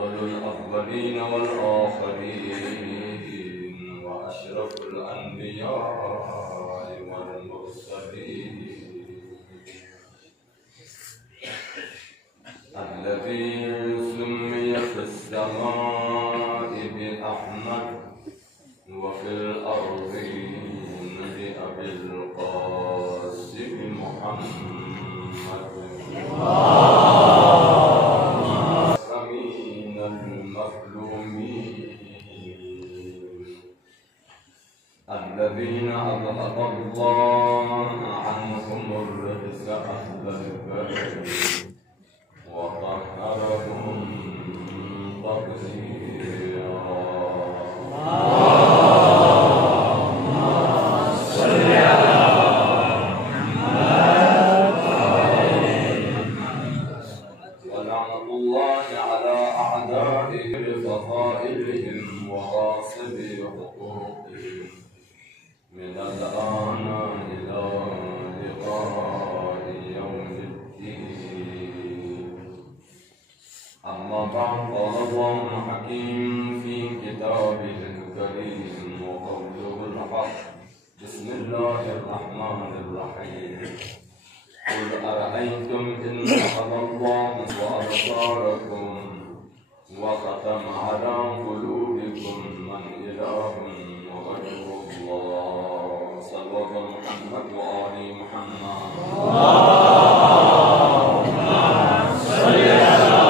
أفضل الأولين والآخرين وأشرف الأنبياء والمرسلين الذي سمي في السماء بأحمد وفي الأرضين بأبي القاسم محمد أمين المظلومين الذين أذهب الله عنهم الرجس أهل البيت وطهرهم تطهيرا ولعنة الله على أعدائهم بفضائلهم وغاصب حقوقهم من الآن إلى لقاء يوم الدين. أما بعد قال الله الحكيم في كتابه الكريم وقوله الحق بسم الله الرحمن الرحيم قل أرأيتم إن أخذ الله وأبصاركم وختم على قلوبكم من إله غير الله صلى الله محمد وآل محمد اللهم صل على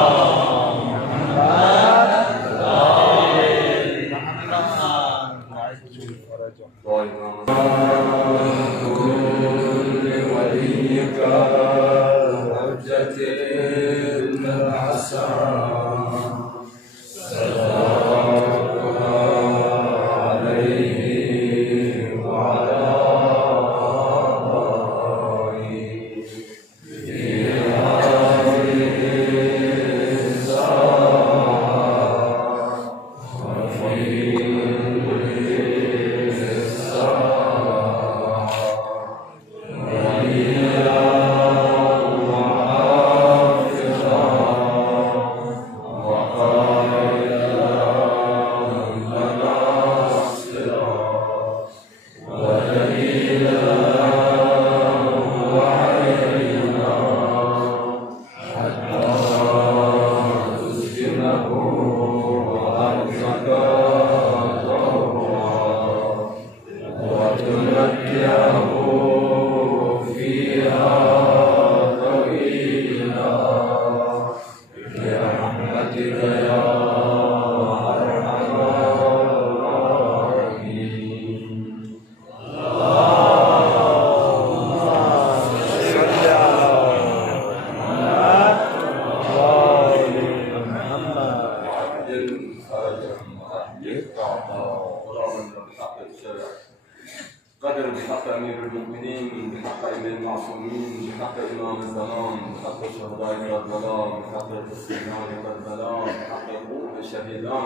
قدر بحق أمير المؤمنين بحق إمام المعصومين بحق إمام الزمان بحق شهداء كربلاء بحق السيدان كربلاء بحق قوم الشهيدان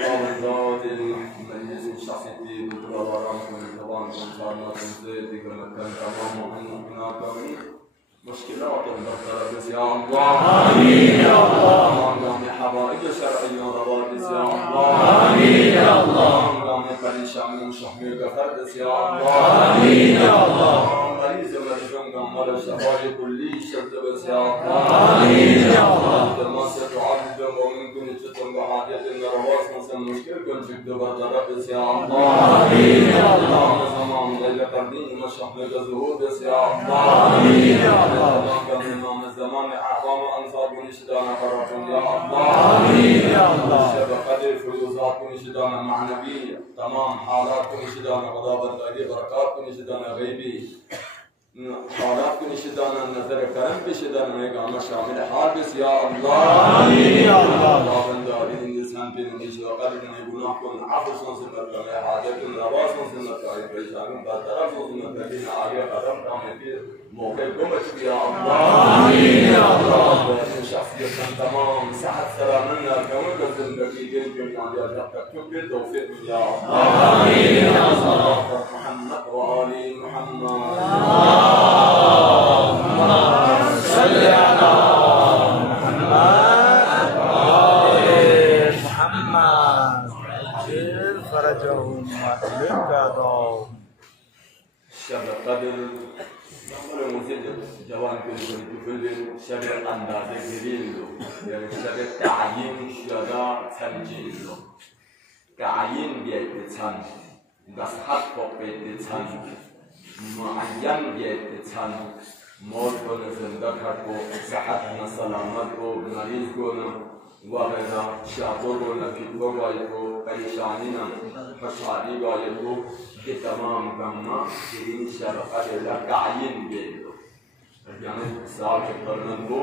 ومن المميز شخصيتي بكل ورامكم الكرام وإنسانات زيد كمكان تمام وإننا كامل مشكلات المختلفة يا الله آمين يا الله اللهم حوائج شرعية روابط يا الله آمين يا الله اللهم فريشان وشحمي كفرد يا الله آمين يا الله مريض مرجون كمال الشفاء كلي شرط بس يا الله آمين يا الله ما ستعبد ومنكم تتم بحاجة الرواس مثل مشكل كن في الدبر بس يا الله آمين يا الله زمان غير قردين وشحمي كزهود بس يا الله آمين يا الله كان إمام الزمان أعظم أنصار ونشدانا فرحون يا الله آمين يا الله شب قدر فيوزات ونشدانا معنوية تمام حالات ونشدانا غضابة غيبي بركات ونشدانا غيبي حالات ونشدانا النظر كرم بشدانا ميقام شامل حارس يا الله آمين يا الله الله بندارين الإنسان في نشد وقدر نيقوناكم عفو سنسمت كما حاجة رواس سنسمت كما بيشارون بطرف سنسمت كما آية قدم كما موقع قمت يا الله آمين يا الله شخصية تمام صحة سلامنا كما قدم بكي جنجل عن يرجعك كبير توفيق يا الله آمين يا الله محمد وآل محمد اللهم صل على محمد جوان كل شبه اندازه گیری رو یعنی شبه تعیین شده تنجیل رو تعیین بیایده چند دست حد با بیده چند معین بیایده چند موت کنه زنده کرد و صحت و سلامت و مریض کنه و غیره شعبه کنه فیدو باید و پریشانی خوشحالی باید و که تمام گمه که این شرقت الله تعیین بیایده یعنی سال کرنن کو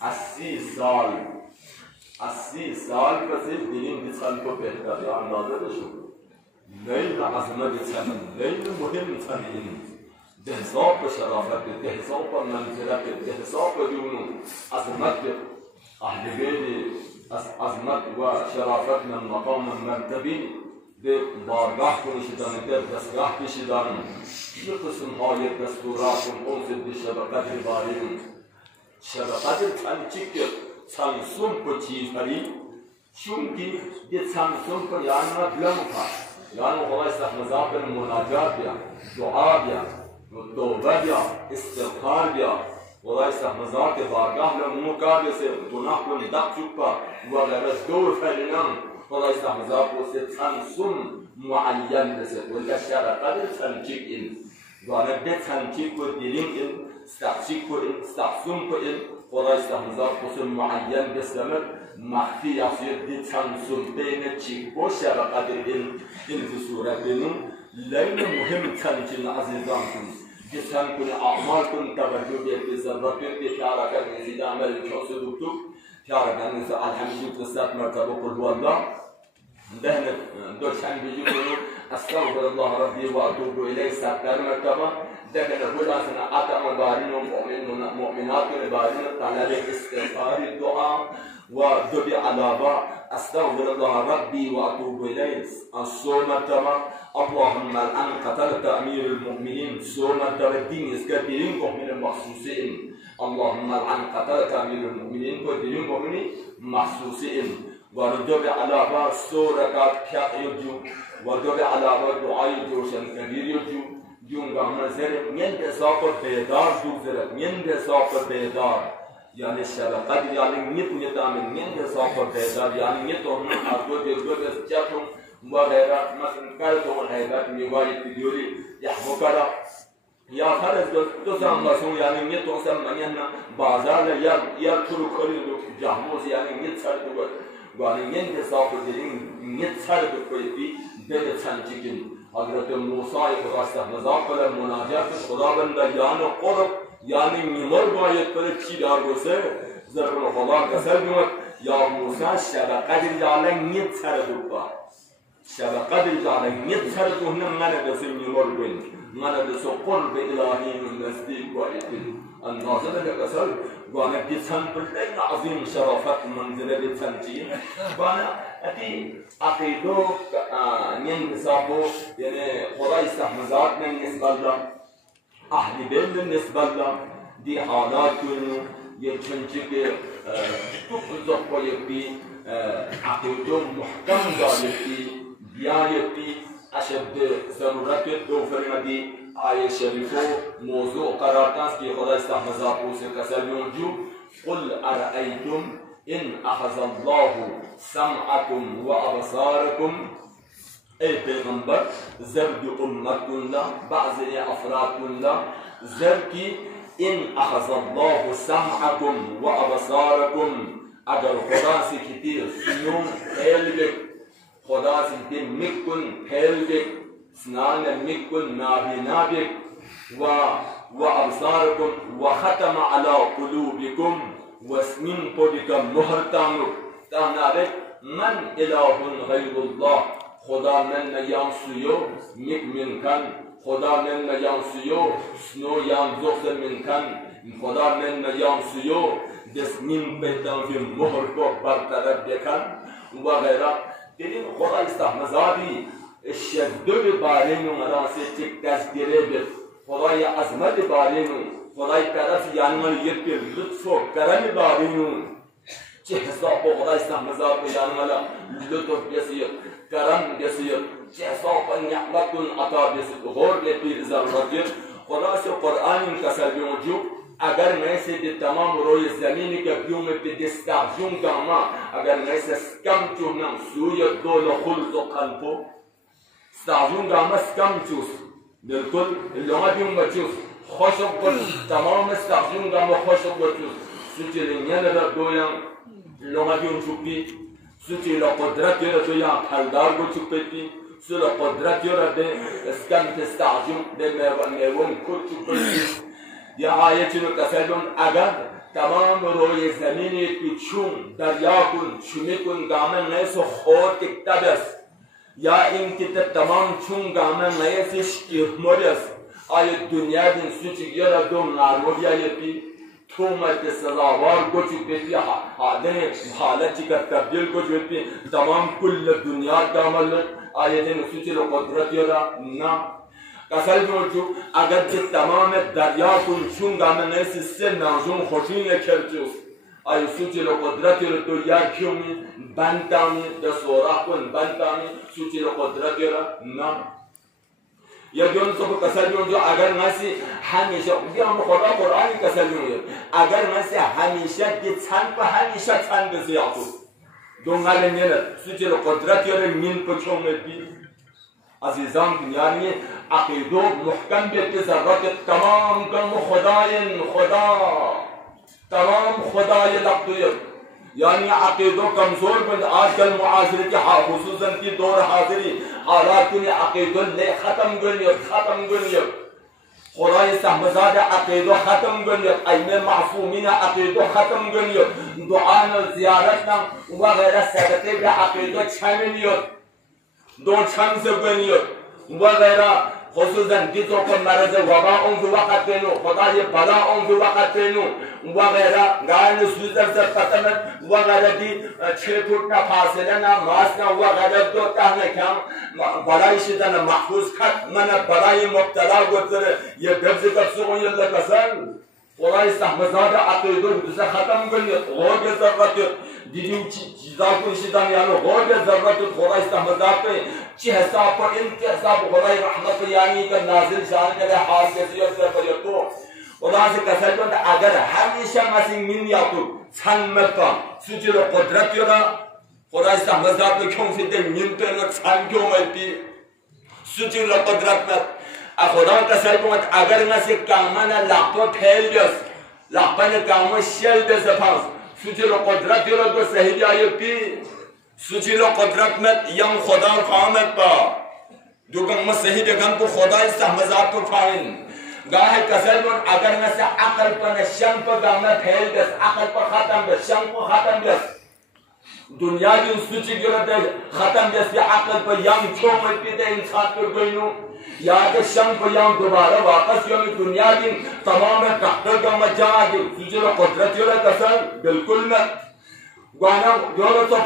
80 سال پس دیگه مثال کو بهتر یا اندازه بشو لیل عظمت چنین لیل مهم چنین به حساب شرافت به حساب منزلت به حساب جنون عظمت اهل بیت عظمت و شرافت من مقام مرتبی به بارگاه کنشیدن در دستگاه کشیدن این قسم های دستورات اون سد شب قدر باریم شب قدر تنچیک تنسون کو چیز هری چونکی یه تنسون کو یعنی ما بلند کرد یعنی خدا استحمزاب مناجات بیا دعا بیا توبه بیا استغفار بیا خدا استحمزاب بارگاه لمنو کار بسه گناه کو ندق چوبا و غیر دور فلنم خدا استحمزاب کو سے تنسون معین بسه ولی شب قدر تنچیک این وانه به تنچیک کو دیلیم این استحچیک کو این استحسون کو این خدا استحمزار قسم معین بسلمت مخفی یصیر دی تنسون بین چیک و شب قدر این في صورت بینون لیل مهم تنچین عزیزان کن جسم کن اعمال کن توجه بیت ذرات بیت پیارا کرد نزید عمل کاسه دکتر پیارا کرد نزید الحمدلله قصت مرتبه قل هو الله دهن دوشن بیجی کنو استغفر الله ربی و اتوب الیه ستر مرتبه دهن خلاصنا اتم بارین و مؤمنات بارین طلب استغفار دعا و دبی علاوه استغفر الله ربی و اتوب الیه الصو مرتبه اللهم الان قتلت امیر المؤمنین صو مرتبه دین اسکر دیرین مؤمن مخصوصین اللهم الان قتلت امیر المؤمنین کو دیرین مؤمن مخصوصین و دبی علاوه صو رکعت پیاجو و دبی علاوه دعای جوشن کبیر یجو جونگا منظر من حساب بیدار دوزرد من حساب بیدار یعنی شب قدر یعنی نیت آمین من حساب بیدار یعنی نیت اون از دو از جاتون و غیره مثلا کارتون حیبت میوایی تیوری یحمکارا یا هر از دو زمانسون یعنی نیت اون سم منینا بازار یا ترو کاری دو جاموز یعنی نیت سر دو یعنی من حساب دیرین نیت سر دو کویی به تنجیکین حضرت موسی خدا استحمزاب کنه مناجات خداوند یعنی قرب یعنی میمار باید کنه چی دار گوشه زرقن خدا کسر بیمد یا موسی شب قدر جعله نیت سر دوبا شب قدر جعله نیت سر دوهنه من دست میمار بین من دست قرب الهی من نزدیک باید اندازه ده کسر وانا جسم بلدین عظیم شرافت منزله بتنجیم وانا اتی عقیدو نین حسابو یعنی خدا استحمزاد من نسبت لهم اهل بیت نسبت لهم دی حالات کنو یه چنچه که توقف بایدی عقیدو محکم دارتی بیایدی اشد ضرورت دو فرمدی آیه شریفو موضوع قرار داد که خدا استحمزاد پوسه کسر یونجو قل ارأیتم ان اخذ الله سمعكم و ابصاركم ای پیغمبر زرد امتون لا بعضی افرادتون لا زرد کی ان اخذ الله سمعكم و ابصاركم اگر خدا سے کتی سنون پھیل بک خدا سے کتی مکن پھیل بک سنان مکن نابینا بک و ابصاركم و ختم على قلوبكم واسمین پودکم مهرتانو تانارک من اله غیر الله خدا من نیانسیو مک من کن خدا من نیانسیو سنو یانزوخ من کن خدا من نیام سیو دست نیم پیدان که مهر کو برطرف بکن و غیره. دیدیم خدا استحمزادی شدت بارینو مراسه چک تذکره بید خدای عظمت بارینو خدای طرف یانمال یکی لطف و کرم بارینو چه حساب با خدای استحمزاد یانمال لطف بسید کرم بسید چه حساب با نعمتون عطا بسید غور بپیر ضرورت خدا سے قرآن کسر بیونجو اگر میں سے تمام روی زمینی کے بیوں میں پہ دستاجون گاما اگر میں سے سکم چونم سوی دول خلط و قلبو استاجون گاما سکم چوس بالکل اللغة بیوں بچوس خوشب کن تمام استاجون گاما خوشب بچوس سوچی لنین را دویاں اللغة بیوں چوپی سوچی لقدرت را دویاں پھلدار کو چوپیتی سولا قدرت را دے اسکم تستاجون دے میوان کل چوپیتی یا آیتی رو کسیدون اگر تمام روی زمینی که چون دریا کن چونی کن گامن نیسو خور کتاب است یا این که تمام چون گامن نیسش احمد است آیا دنیا دین سوچی گیرا دوم نارمودیا یپی تومت سزاوار گوچی پیتی حالتی که تبدیل گوچی پیتی تمام کل دنیا کامل آیا دین سوچی رو قدرت یارا نا کسل جوجو اگر چه تمام دریا کن چون گامن نیسی سه نازون خوشین کرچوس آیا سوچی رو قدرتی رو دریا کیومی بندامی یا سوراخ کن بندامی سوچی رو قدرتی رو نا یا جون سو کسل جوجو اگر نسی همیشه بیام خدا قرآنی کسل جوجو اگر نسی همیشه دی چند و همیشه چند زیادو دونگل نیره سوچی رو قدرتی رو مین پچون بی عزیزان دنیای عقیدو محکم بیت ذرات تمام کم خدا تمام خدای لقدویت یعنی عقیدو کمزور بند آجکل معاصری کی خصوصاً کی دور حاضری حالات کنی عقیدو لے ختم گنیت خدای سهمزاد عقیدو ختم گنیت ایمه معصومین عقیدو ختم گنیت دعانا زیارتنا و غیر صدقه به عقیدو چمینیت دو چند زبانیت و غیره خصوصا دیتو کن مرض وبا اون فی وقت بینو خدای بلا اون فی وقت بینو و غیره گاین سوزر سے پتنت و غیره دی چه پوٹنا فاصله نا ماسنا و غیره دو تهنه کم بلای شدن محفوظ کت من بلای مبتلا گذره یه دبز کبسون یه لکسن خدای سهمزاد عقیدو دوزه ختم کنید غور ضرورت دیدیم چیزا کنشیدن یعنی غور ضرورت خدای سهمزاد پہ چی حساب پر ان کے حساب خدای رحمت یعنی کا نازل شان کے حال کسی اور سے پر تو خدا سے کسل کن اگر ہمیشہ مسیح من یا تو چھن متا سوچ رو قدرت یورا خدای سهمزاد پہ کیوں سے من پہ نہ چھن کیوں ملتی سوچ رو قدرت میں خدا کسل کن اگر مسیح کامن لاپو پھیل جس لاپن کامن شل دے سپاس سوچ رو قدرت یورا تو صحیح آئے پی سوچی لو قدرت میں یم خدا فامت پا دوگن مسیحی دگن کو خدا سہمزاد کو فائن گاہ کسل من اگر میں سے عقل پا نشن پا گاہ پھیل دس عقل پا ختم دس شن پا ختم دس دنیا کی سوچی گرد ختم دس یا عقل پا یم چھومت پی دے انسان پر گئنو یا کہ شن پا یم دوبارہ واپس یوم دنیا کی تمام تحقیق کا مجا دی سوچی لو قدرت یولا کسل بالکل میں گوانا یورو تو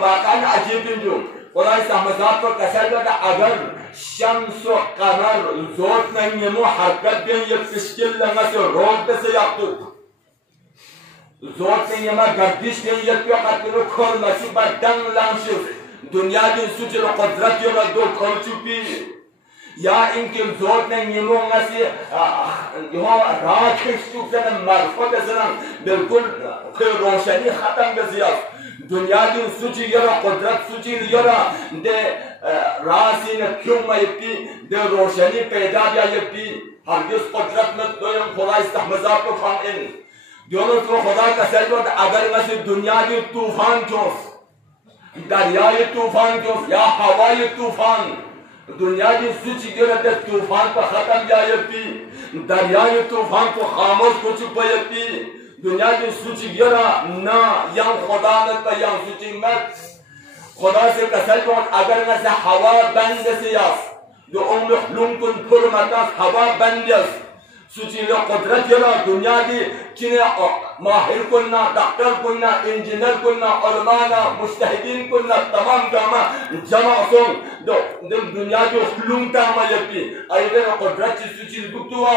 واقعا عجیب جو خدای سهمزاد پر کسل بدا اگر شمس و قمر زود نمو حرکت دیں یک تشکل لنگا سے روز بسے یاکتو زود نمو گردش دیں یک پیو قتلو کھول مسی بدن لنشو دنیا دن سوچ رو قدرت یورا دو کھول چوپی یا اینکه زود نمو مسی راه کشتو سنن مرفت سنن بالکل روشنی ختم بزیاد دنیا دن سوچی یورا قدرت سوچی یورا ده راسی نکیوم یپی ده روشنی پیدا بیا یپی هرگز قدرت نت دویم خدای استحمزاد کو فائن دیونو تو خدا کا سلوت اگر مسی دنیا کی طوفان چوس دریای طوفان چوس یا ہوای طوفان دنیا کی سوچی یورا ده طوفان کو ختم بیا یپی دریای طوفان کو خاموش کو چپ یپی دنیا کی سوچی گرا نا یم خدا نتا یم سوچی مت خدا سے کسل کن اگر میں سے ہوا بند سیاس دو ام خلوم کن پر متاس ہوا بند یس Suçuyla kudret yara dünya di kine mahir kunna, doktor kunna, engineer kunna, ulmana, mustahidin kunna tamam jama son dünya di hulum tama yapi ayda kudret suçil buktuwa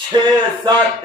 6-7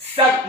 7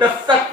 7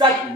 7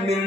min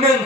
min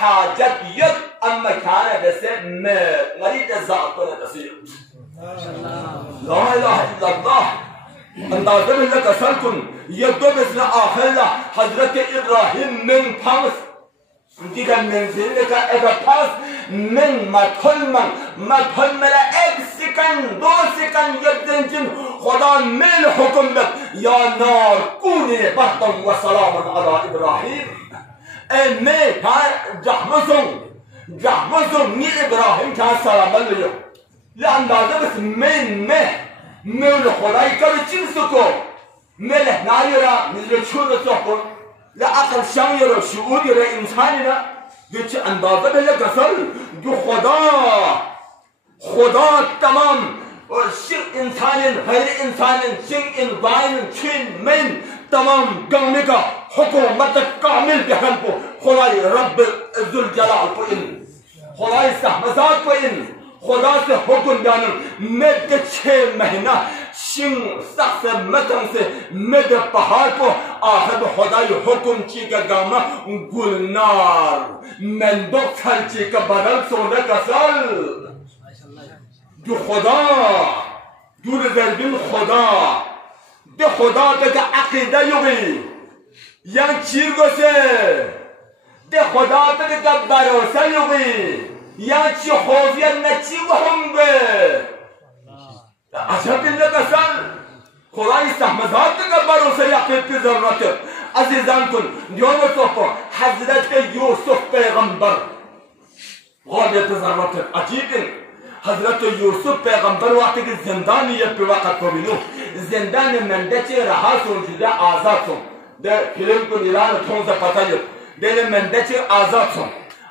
حاجت یک اما کانه دسته مرید ذات کنه دسته لا اله الا الله اندازه بالله قسم کن یک دو بسن آخر لا حضرت ابراهیم من پاس دیگر منزل که اگه پاس من مدخل ملا ایک سکن دو سکن یک دنجن خدا مل حکم بد یا نار کونی بحتم و سلام علی ابراهیم ای می جهمزم نی ابراهیم که سلام علیه لأندازه بس من خدای کبی چیم سکو مله نایرا مثل چون سکو لعقل شان یرا شعور یرا انسانی نا یه چه اندازه بله کسل جو خدا تمام شر انسانین غیر انسانین چین انوائن چین من تمام گنگی کا حکومت کامل بہن کو خدای رب ذوالجلال کو ان خدای سہمزاد کو ان خدا سے حکم بیانم مد 6 مہینہ شنگ سخت متن سے مد پہاڑ کو آخر خدای حکم چی کا گاما گلنار مندوق سر چی کا بدل سونے کا سل جو خدا دور ضربین خدا ده خدا ده عقیده یوگی یعنی چیر گوشه ده خدا ده بروسه یوگی یا چی خوفیت نچی و همگه عجب بالله قسم خدای سهمزاد که بروسه یقید که ضرورت عزیزان کن دیون صحبه حضرت یوسف پیغمبر غالبیت ضرورت عجیب حضرت یوسف پیغمبر وقتی که زندانیت به وقت ببینو زندان منده چه رها سون جده آزاد سون ده فیلم کن ایران تونزه پتایت ده منده چه آزاد سون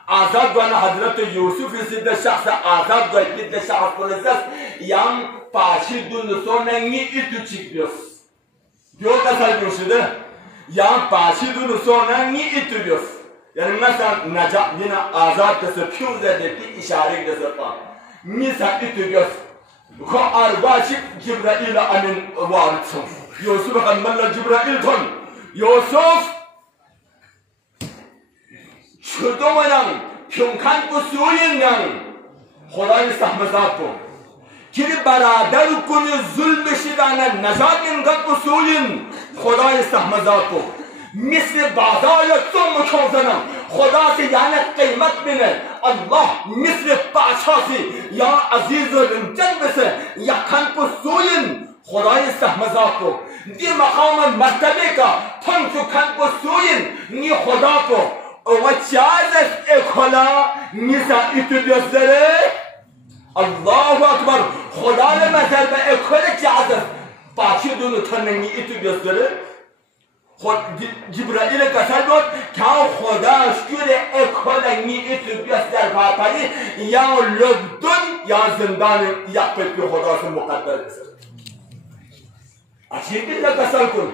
آزاد گونا حضرت یوسف رسید شخص آزاد گوی بید شخص پرسست یان پاشی دون سوننگی ایتو چیک بیوس دیو کسال بیوشده یان پاشی دون سوننگی ایتو بیوس یعنی مثلا نجات ینا آزاد کسی پیون زده پی اشاره کسی پا میسا ایتو بیوس که ارباشی جبرائیل امین وارد سون یوسف خان ملا جبرائیل کن یوسف چطورن پیونکان بسوینن خدای سهمزاد کو که برادر کنی ظلم شدانه نجات انگار بسوین خدای سهمزاد کو مثل بازار تم چوزنم خدا سے یعنی قیمت بینه الله مثل بادشاهی یا عزیز و رنجن بسه یکن بسوین خدای سهمزاد کو دی مقام مرتبه کا تم چکن بسوین نی خدا کو و چازش اکلا نیسا ایتو بیازداره الله اکبر خدا لمثل به اکلا چازش باچی دونو تننگی ایتو بیازداره جبرائیل کسر بود که خدا شکر اکلا نی ایتو بیازدار پاپری یا لبدن یا زندان یک پی خدا سے مقدر است عجیب اللہ کسر کن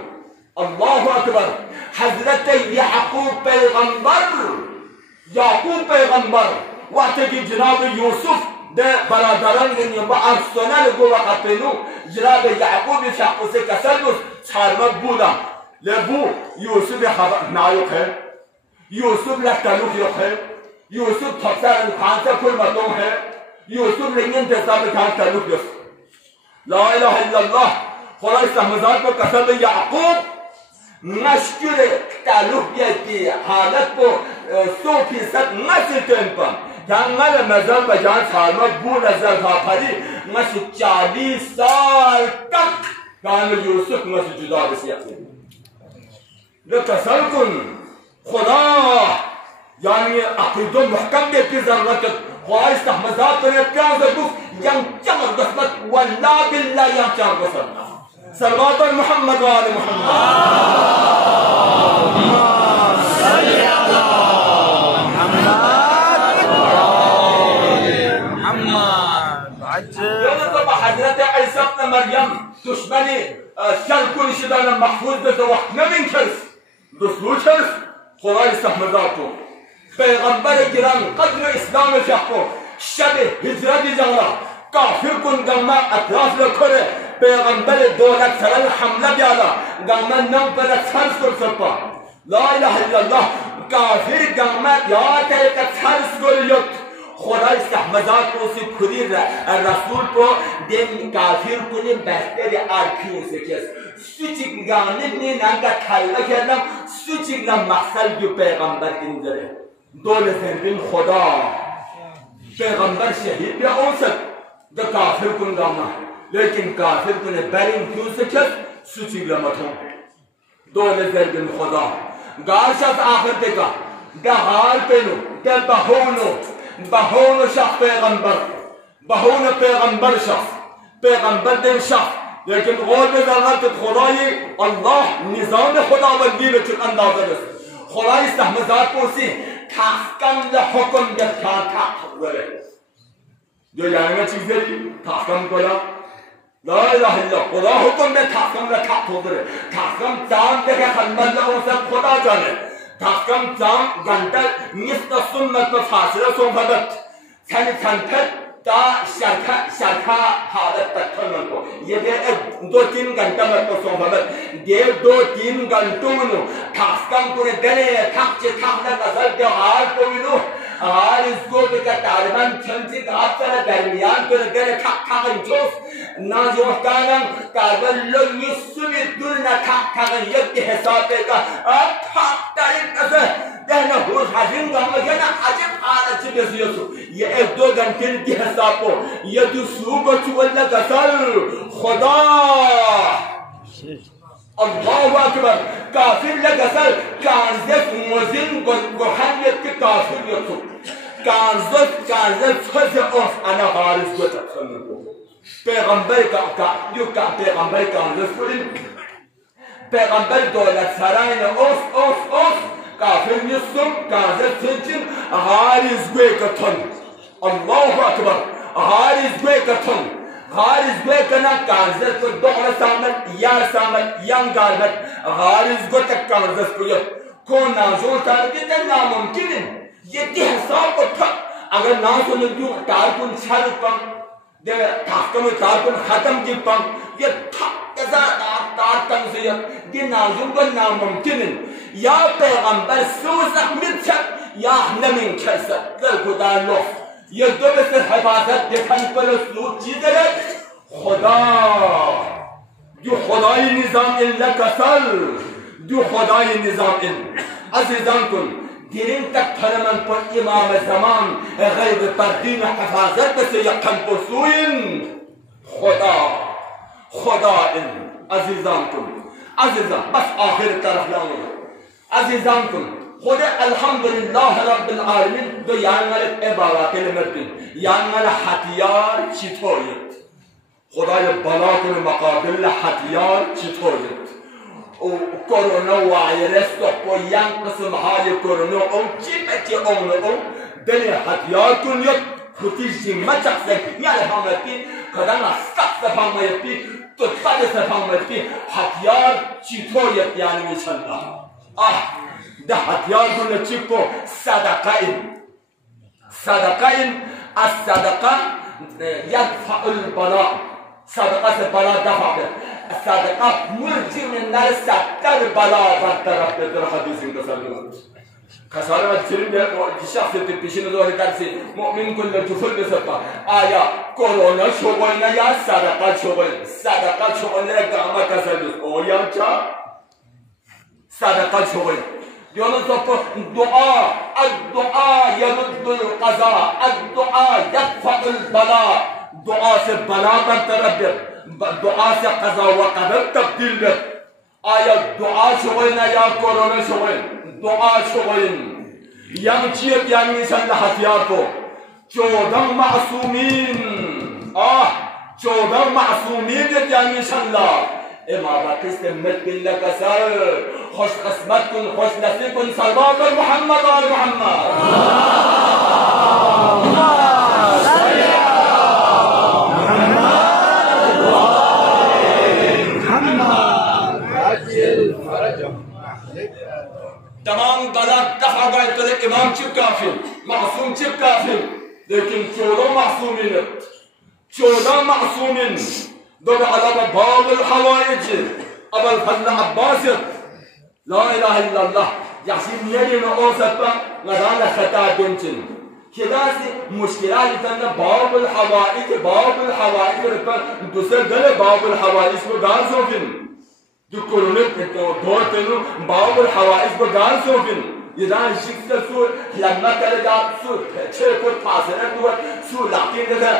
الله اکبر حضرت یعقوب پیغمبر وقتی که جناب یوسف ده برادران گنیم با ارسنال گو وقت پینو جناب یعقوب شخص کسر دوست چارمک بودم لبو یوسف خبر نایوک ہے یوسف لکتلوک یوک ہے یوسف تفسر انخانسا کل مردم ہے یوسف لنگین تصاب تلوک دوست لا الہ الا اللہ خدای سهمزاد کو قسم یعقوب مشکل تعلق بیتی حالت کو 100% نسل تنپم جنگل مزل و جان سالمت بو نظر پاپری نسل 40 سال تک جان یوسف نسل جدا بسی اقیم لکسل کن خدا یعنی عقیدون محکم بیتی ضرورت خواهی استحمزاد کنید پیانزه گفت یم چمر قسمت والله بالله یم چمر قسمت صلوات محمد و آل محمد صلی علی محمد یونس با حضرت عیسی ابن مریم دشمنی شر کنی شدن محفوظ بده وقت نمین کرس دستور کرس خدای استحمزاد کو پیغمبر گران قدر اسلام شخص شب هجرت جانا کافر کن گما اطراف لکره پیغمبر دولت سران حمله بیالا گما نم پر سرس کن سپا لا إله إلا الله كافر قامت يا تلك تحرس قوليت خدا استحمزات وسي كرير الرسول کو دين كافر كوني بهتر اركين سكيس سوچك غانن ني نانگا خايلا كردم سوچك غام مقصد جو پیغمبر اندره دول زندين خدا پیغمبر شهید بیا اونسد ده کافر کن گاما لیکن کافر کنه برین کیوں سکت سوچی گلمتون دول زندين خدا گاش از آخر دیگا ده حال پینو ده بهونو شخص پیغمبر شخص پیغمبر دین شخص لیکن غور بزرگت خدای الله نظام خداوندی رو چون اندازه است خدای استحمزات پرسی تحکم لحکم یکان تحوله جو یعنی چیزی تحکم کلا لا اله الا خدا حکم به تحکم لحوله تحکم جان دیگه خلمت لحوله خدا جانه تحکم جان گندل نیست سنت و فاصله صحبت سنت تا شرکا حالت تکھن کو یہ دے 2-3 گھنٹہ میں تو صحبت دے 2-3 گھنٹوں میں تحکم کو دنے تھک نہ نظر دے حال کو نو حال اس کو کہ طالبان چنچ آپ کا درمیان کو دنے تھک انجوس نہ جو کانن کاربن لو یسوی دل نہ تھک یک حساب کا تھک تاریخ دهنا هو حجم قام جنا حجم على تبز يسوع يأدو جنتين كهسابو يدو سوق ولا قتل خدا الله أكبر كافر لا قتل كارزف موزين قحنيت كافر يسوع كارزف خذ أوف أنا غارز قتل پیغمبر کا پیغمبر پیغمبر دولت سرای اوف کافر نیستم کارزت سنچین غارز گوی کتن الله اکبر غارز گوی کتن غارز گوی کنا کارزت دور سامت یار سامت یان گارمت غارز گوی تک کارزت کویت کون نازول تارکت ناممکنن یہ حساب کو تھا اگر نازول جو تارکن چھل پم دے تحکم تارکن ختم کی پم یہ تھا تار تنزیت دی نازول کو ناممکنن یا پیغمبر سوزق مرچک یا نمین کسد للخدا لف یہ دو بسر حفاظت دیکھن پر اسلوب چیز ہے خدا جو خدای نظام اللہ کسل جو خدای نظام اللہ عزیزان کن دیرین تک ترمن پر امام زمان غیب پر دین حفاظت بس یقن پر سوین خدا اللہ عزیزان کن عزیزان بس آخر طرف لاؤں عزیزان کن خود الحمدلله رب العالمین دو یعنی عبارات المردین یعنی حتیار چطوریت خدای بلا کن مقابل حتیار چطوریت و کرونا وایرس تو یان قسم های کرونا او چیمتی او دل حتیار کن یک خودی زمه چکسن یعنی همتی کدام سخت فهمیتی تو تد فهمیتی حتیار چطوریت یعنی میشنده ده حتیار کنه چی کو صدقه از صدقه یدفع البلا صدقه سے بلا دفع به صدقه مرجی من نر ستر بلا برطرف به در حدیث متصل کسال ما تریم شخص پیشین دور درسی مؤمن کل جفل بسپا آیا کرونا شغل یا صدقه شغل رقم کسال او یا چا صدقه شغل diyoruz الدعاء يمد القضاء الدعاء يدفع البلاء دعا سے بلا برطرف دعا سے قضا و قدر تبدیل بر آیا دعا شغل یا کرونا شغل دعا شغل یعنی چیت یعنی انشاءاللہ ہتھیار کو 14 معصومین یعنی انشاءاللہ امارات استمت بالله كسر خوش قسمت كن خوش نصيب كن صلوات محمد آل محمد تمام غلط دفع گئے تو امام چپ کافر معصوم چپ کافر لیکن 14 معصومین دور على باب الحوائج أبا الفضل عباس لا إله إلا الله يحسين نيرين أوسطا غدانا خطا دونتين كداسي مشكلات تنا باب الحوائج رفا دوسر دل باب الحوائج بغان سوفين دكورونة دورتنو باب الحوائج بغان سوفين يدان شكل سور لما كلا سور تشيكو تاسنا دور سور لكن كذا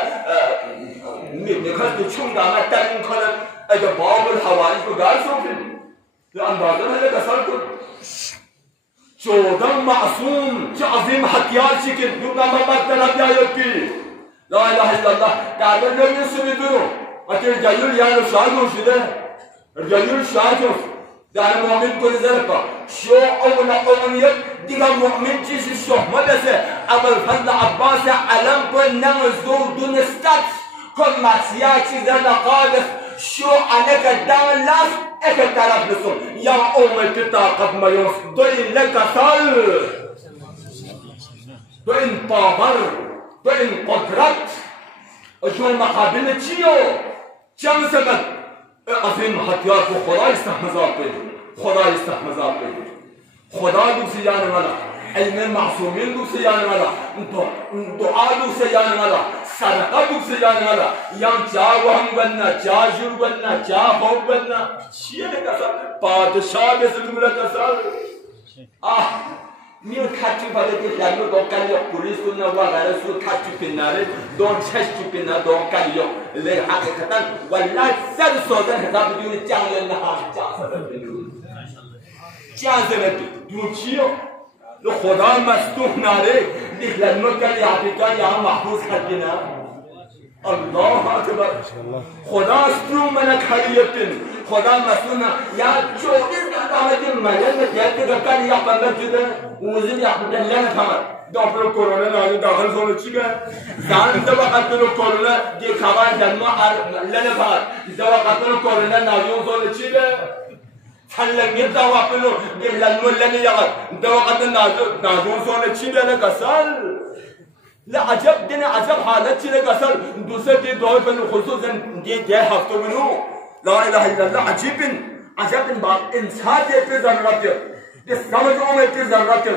نكاس تشوم داما تاني كلا أجا باب الحوائج بغان سوفين لأن بعضهم هذا كسرت شودم معصوم عظيم حكيال شكل يوم ما بدنا بيايبي لا إله إلا الله تعالى النبي سبحانه أتى جايل يعني شاهدوا شده جايل شاهدوا ده المؤمن كل ذلك شو أولياء ديك المؤمن جيش الشو ما بس أبو الفضل عباس علم كل نمزو دون ستات كل مسياتي ذا قادر شو أنا قدام الناس إيه تعرف نسون يا أمي تتاقب ما يوم دوين لك سال دوين باور دوين قدرت شو المقابل تشيو كم سبب عظيم حتيار خدا يستحمزات به خدا يستحمزات به خدا دوسيان ملا علم المعصومين دوسيان ملا دعاء دوسيان ملا صدقه دوسيان ملا يام جاوهم بنا جاجر بنا جاهو بنا شيء كسر بادشاہ بسملا كسر مين كاتي بدي لانو دوكان يو بوليس كنا وغيره سو كاتي بيناري دون تشتي بينا دوكان يو لي حقيقه والله سر سودان حساب ديون جان لنا جان دون چيو لو خدا مستوح ناري لانو كان يعطيك يا محفوظ حقنا الله اكبر خدا استرو منك حريتين خدا مسؤولنا يا جوزيز قامت المجال متيات كان يا بندر جدا وزين يا بدل لنا كمان دبل كورونا نازل داخل زون تشيبه زان دبا قتلوا كورونا دي خبر جنما لنا كمان دبا قتلوا كورونا نازل زون تشيبه حلن يدوا قتلوا دي لنا يا دبا قتلنا نازل زون تشيبه لكسل لا عجب دنا عجب حالات شيء لكسل دوسر دي دور في الخصوص دي هفتو منو لا إله إلا الله عجب بعض إنسان يبي ضرورته السماج أمي يبي ضرورته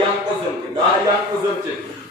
yang uzun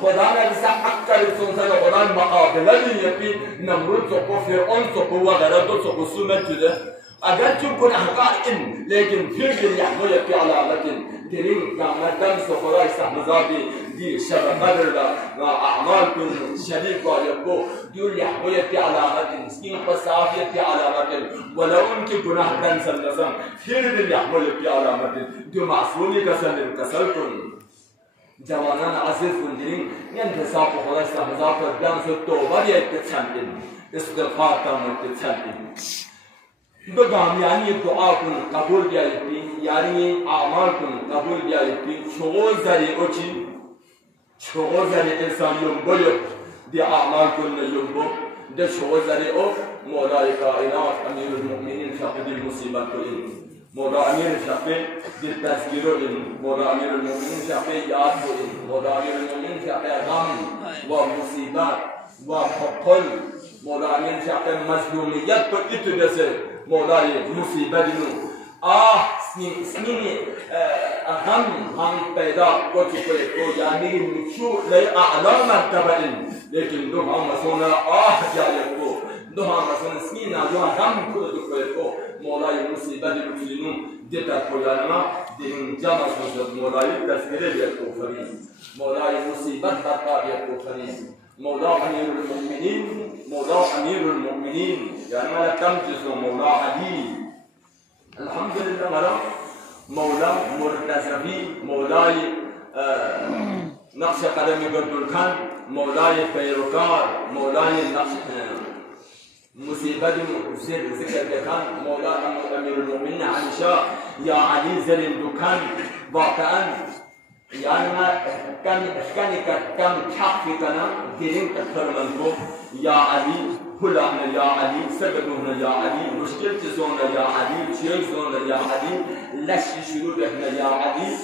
خدا نرسه حق کرسون سر خدا مقابله نیپی نمرود سکو فرعون سکو و غیره دو سکو سومت شده اگر چون گناهگار این لیکن پھر بھی یحوی پی علامت دلین قیامتن سخورای سحمزادی دی شب قدر و اعمال کن شریف واجب کو دیول یحوی پی علامت مسکین پسافی پی علامت ولو ان کی گناہ کنسل نسم پھر بھی یحوی پی علامت دیو معصومی کسل کن جوانان عزیز کن دلین انتصاب خورای سحمزاد پر دانس و توبه دیت چندین استغفار تامت چندین بگم یعنی دعا کن قبول گیرتی یعنی اعمال کن قبول گیرتی شغل زری اوچی شغل زری انسان یومبو دی اعمال کن یومبو ده شغل زری او مولای کائنات امیر المؤمنین شقد المصیبت این مولا امیر شقد دل تذکیر این مولا امیر المؤمنین شقد یاد این مولا امیر المؤمنین شقد غم و مصیبت و حقل مولا امیر شقد مظلومیت پر اتبسه مولای مصیبت نو سنین هم پیدا کو چکے کو یعنی مشو لے اعلی مرتبہ لیکن دو ہم مسونا جائے کو دو ہم مسونا سنین جو هم کو چکے کو مولای مصیبت نو دیتا کو یعنی دین جمع سوز مولای تذکرہ کو فرین مولای مصیبت کا کو فرین مولا امیر المؤمنین يعني ما تمجز مولا علي الحمد لله مرا مولا مرتزبي مولاي نقش قدم قدركان مولاي پیروکار مولاي نقش مصیبت ذکر دکان مولا امیر المؤمنین عائشہ یا علی زلندکان واقعا يعني ما كم تحقي كنا دين كثر منكم يا علي كلنا يا علي سببنا يا علي مشكلة زونا يا علي شيء زونا يا علي لش شروطنا يا علي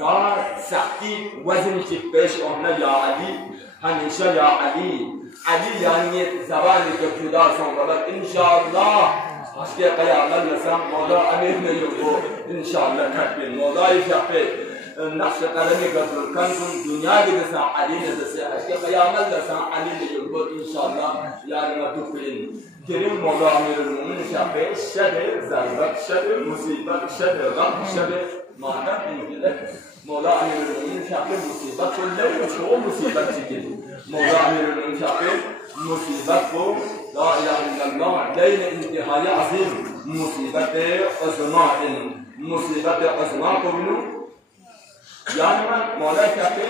قال سحتي وزن تبش أهنا يا علي هنيشة يا علي علي يعني زبان كجدا سون إن شاء الله أشكي قيامنا لسام مولا أميرنا يبو إن شاء الله كتبين مولا يشافي نقش قدمی قدر کن دنیا کی دسا علی نے دسے اشکے قیامت دسا علی نے یلبو انشاءاللہ یعنی ما تکلین کریم مولا امیر المؤمنین شافی شد ضربت شد مصیبت شد غم شد مانا انگلے مولا امیر المؤمنین شافی مصیبت کو لے چھو مصیبت چکے مولا امیر المؤمنین شافی مصیبت کو لا الہ الا اللہ لین انتہائی عظیم مصیبت عظما کو بنو يعني مولا شافي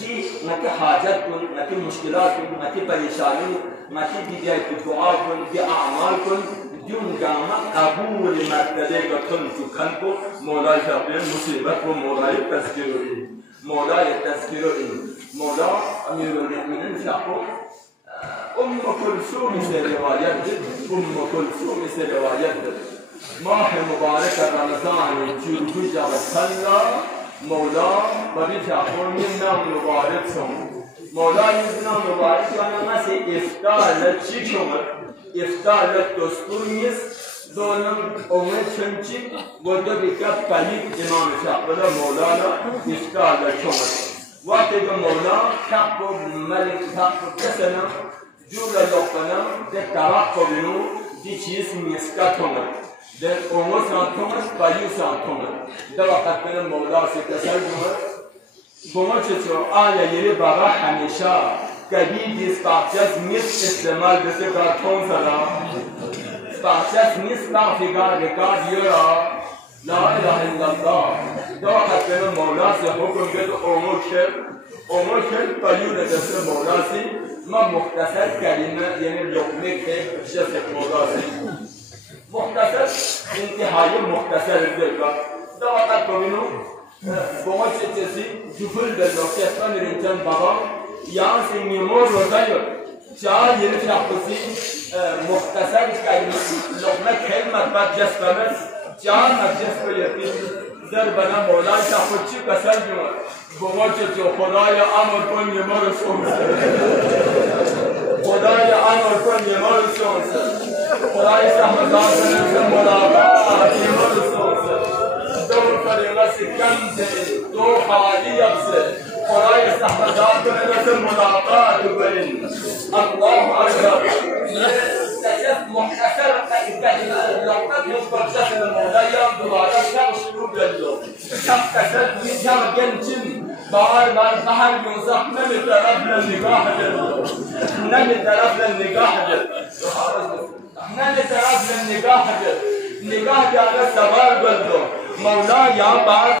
دي متى حاجات كن متى مشكلات كن متى پریشانی متى دي دعاء كن دي اعمال كن دون جامع قبول مرتبه كن سكن کو مولا شافي مصیبت کو مولا تذکر مولا امیر المؤمنین شافو كلثوم سے روایت سے روایت ماہ مبارک رمضان چون جب صلی مولا بابی جعفر نام مبارک سون مولا نام مبارک سون مثل افطار چی کمر افطار دستور نیست دونم اومد چنچی و دو دیگر پلید امام جعفر مولا افطار کمر وقتی که مولا کپ و ملک کپ کسنا جور لقنا ده طرق بینو دی چیز میسکا کمر در عمر سانتومش بایو سانتومش در وقت من مولا سے کسل جمعه گمان چطور آیا یری بابا همیشه کبھی دیس پاکچاز نیست استعمال بسه کارتون سلا پاکچاز نیست کافیگار رکارد یورا لا اله الا الله در وقت من مولا سے حکم گد عمر شد بایو ندسته مولا سی ما مختصر کلمه یعنی لقمه که شفت مولا سی مختصر انتهای مختصر دیگر دوقت ببینو با چیزی جبل بلوکی اصلا رنجان بابا یا سینیمور روزایو چهار یه شخصی مختصر کلمه لقمه کلمه بعد جسمه چهار مجلس بیتی در بنا مولای شخصی کسل جوان با چیزی خدای امر کن یه ما رو سومسه خدای امر کن یه ما رو سومسه خدای سحمدان کنه ملاقات یه ما رو سومسه دو طریقه سکن دو حوالی ابسه خدای استحقاقات کنه مثل ملاقات کنین الله اکبر مختصر لقطات مختصر الموضوع دوباره شب شروع بلو شب کسر شب گنچین بار بحر یوزخ نمی طرف لنگاه جلو نمی طرف لنگاه جلو نمی طرف لنگاه جلو نگاه جاگه سوال بلو مولا یا بعد